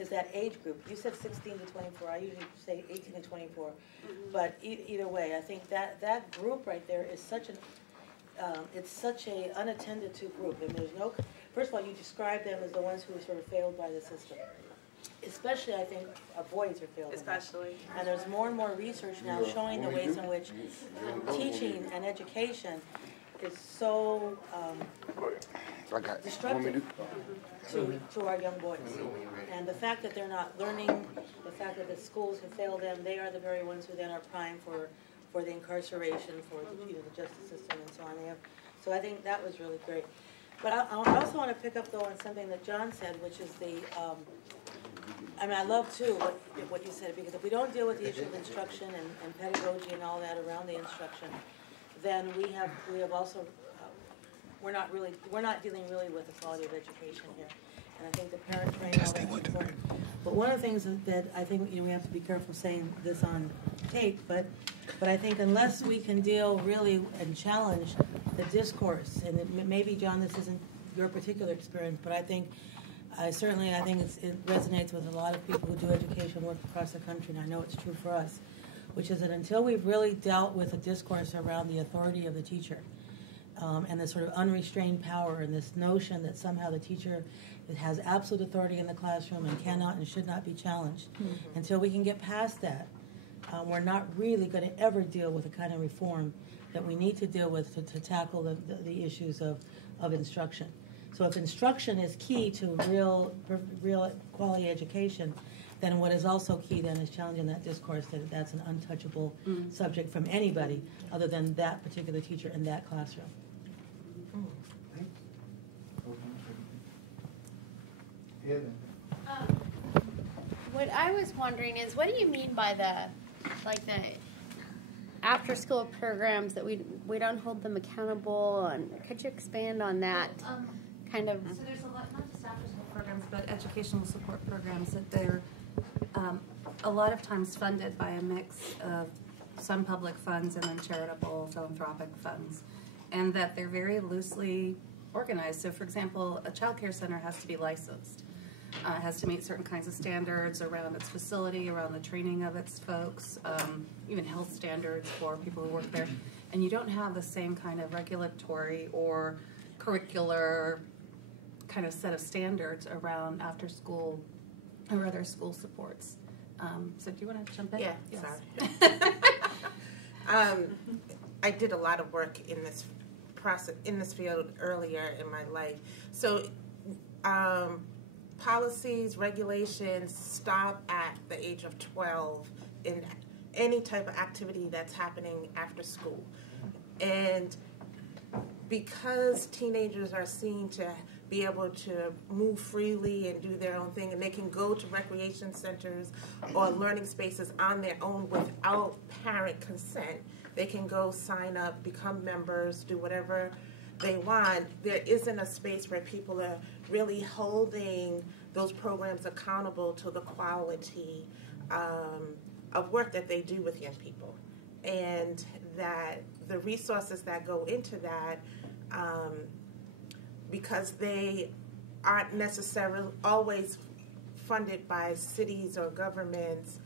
is that age group. You said 16 to 24. I usually say 18 to 24. But either way, I think that group right there is such an it's such a unattended to group, and there's no. First of all, you describe them as the ones who are sort of failed by the system. Especially, I think, boys are failed. Especially. And there's more and more research now showing the ways in which teaching and education is so destructive to our young boys. And the fact that they're not learning, the fact that the schools have failed them, they are the very ones who then are primed for the incarceration, for the justice system, and so on. So I think that was really great. But I also want to pick up, though, on something that John said, which is the, I mean, I love, too, what you said, because if we don't deal with the issue of instruction and pedagogy and all that around the instruction, then we have also, we're not dealing really with the quality of education here. And I think the parent training, all that's important. But one of the things that I think, we have to be careful saying this on tape, but I think unless we can deal really and challenge the discourse, and maybe, John, this isn't your particular experience, but I think it resonates with a lot of people who do education work across the country, and I know it's true for us, which is that until we've really dealt with the discourse around the authority of the teacher and the sort of unrestrained power and this notion that somehow the teacher has absolute authority in the classroom and cannot and should not be challenged, until we can get past that, we're not really going to ever deal with the kind of reform that we need to deal with to tackle the issues of instruction. So if instruction is key to real quality education, then what is also key then is challenging that discourse that that's an untouchable subject from anybody other than that particular teacher in that classroom. What I was wondering is, what do you mean by the after-school programs that we don't hold them accountable, and could you expand on that? Kind of. So there's a lot, not just after-school programs, but educational support programs that they're a lot of times funded by a mix of some public funds and then charitable philanthropic funds, and that they're very loosely organized. So, for example, a child care center has to be licensed. It has to meet certain kinds of standards around its facility, around the training of its folks, even health standards for people who work there. And you don't have the same kind of regulatory or curricular kind of set of standards around after school or other school supports. So do you want to jump in? Yeah, yes. Sorry. I did a lot of work in this process, in this field earlier in my life. So policies, regulations stop at the age of 12 in any type of activity that's happening after school. And because teenagers are seen to be able to move freely and do their own thing, and they can go to recreation centers or learning spaces on their own without parent consent, they can go sign up, become members, do whatever they want. There isn't a space where people are really holding those programs accountable to the quality of work that they do with young people, and that the resources that go into that, because they aren't necessarily always funded by cities or governments,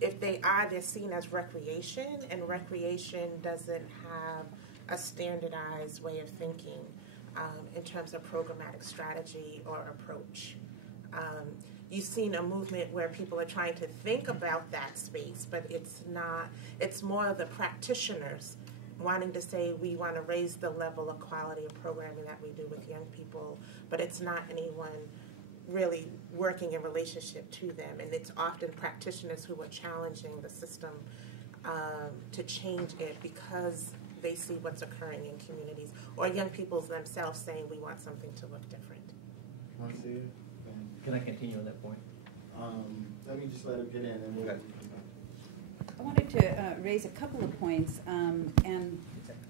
if they are, they're seen as recreation, and recreation doesn't have a standardized way of thinking in terms of programmatic strategy or approach. You've seen a movement where people are trying to think about that space, but it's not, it's more of the practitioners wanting to say we want to raise the level of quality of programming that we do with young people, but it's not anyone really working in relationship to them, and it's often practitioners who are challenging the system to change it because they see what's occurring in communities, or young people themselves saying we want something to look different. Can I continue on that point? Let me just let him get in, and we'll. I wanted to raise a couple of points, and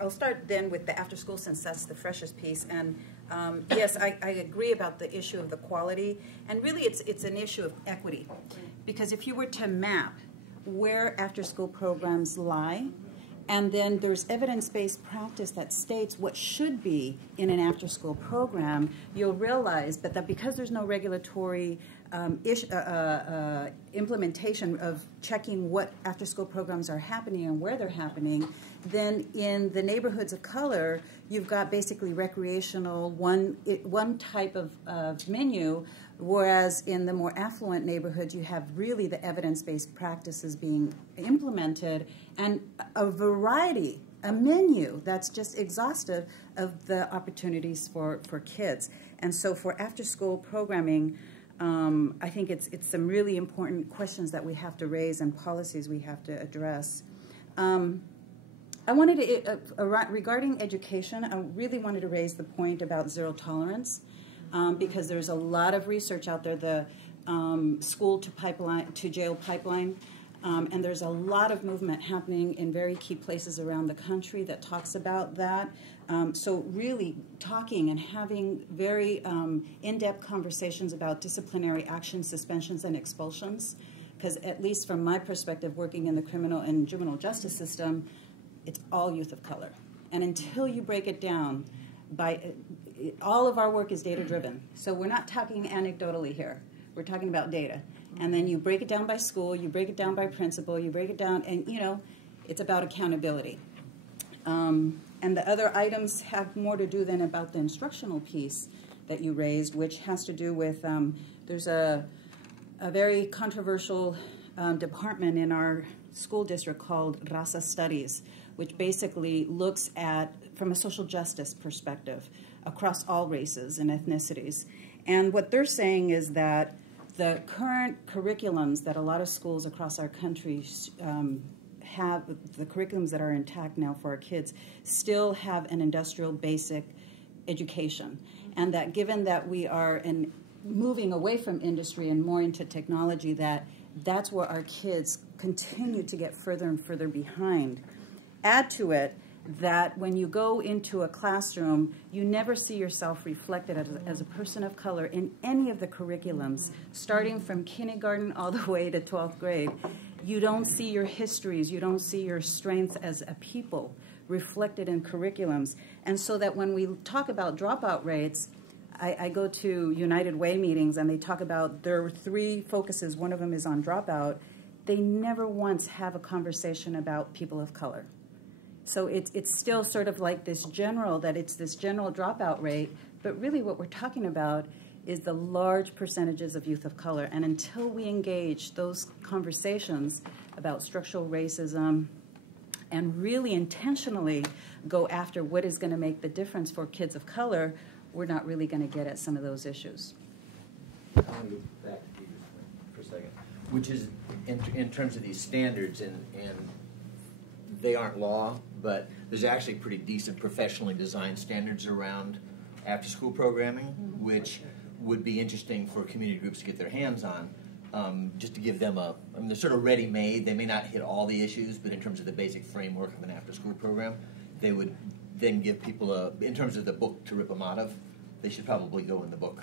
I'll start then with the after school, since that's the freshest piece. And yes, I agree about the issue of the quality, and really it's an issue of equity, because if you were to map where after school programs lie, and then there's evidence-based practice that states what should be in an after-school program, you'll realize that because there's no regulatory implementation of checking what after-school programs are happening and where they're happening, then in the neighborhoods of color, you've got basically recreational, one type of menu, whereas in the more affluent neighborhoods, you have really the evidence-based practices being implemented and a variety, a menu that's just exhaustive of the opportunities for kids. And so for after-school programming, I think it's some really important questions that we have to raise and policies we have to address. I wanted to, regarding education, I really wanted to raise the point about zero tolerance because there's a lot of research out there, the school to jail pipeline, and there's a lot of movement happening in very key places around the country that talks about that. So really talking and having very in-depth conversations about disciplinary actions, suspensions, and expulsions, because at least from my perspective, working in the criminal and juvenile justice system, it's all youth of color. And until you break it down, all of our work is data-driven. So we're not talking anecdotally here. We're talking about data. And then you break it down by school, you break it down by principal, you break it down, and it's about accountability. And the other items have more to do than about the instructional piece that you raised, which has to do with, there's a very controversial department in our school district called Raza Studies, which basically looks at, from a social justice perspective, across all races and ethnicities. And what they're saying is that the current curriculums that a lot of schools across our country have, the curriculums that are intact now for our kids, still have an industrial basic education. And that given that we are moving away from industry and more into technology, that's where our kids continue to get further and further behind. Add to it that when you go into a classroom, you never see yourself reflected as a person of color in any of the curriculums, starting from kindergarten all the way to 12th grade. You don't see your histories, you don't see your strengths as a people reflected in curriculums. And so that when we talk about dropout rates, I go to United Way meetings and they talk about there are 3 focuses, one of them is on dropout. They never once have a conversation about people of color. So it's still sort of like this general dropout rate, but really what we're talking about is the large percentages of youth of color. And until we engage those conversations about structural racism and really intentionally go after what is going to make the difference for kids of color, we're not really going to get at some of those issues. I want to go back to Peter's point for a second, which is in terms of these standards, and they aren't law, but there's actually pretty decent professionally designed standards around after-school programming, which would be interesting for community groups to get their hands on, just to give them they're sort of ready-made. They may not hit all the issues, but in terms of the basic framework of an after-school program, they would then give people in terms of the book to rip them out of, they should probably go in the book.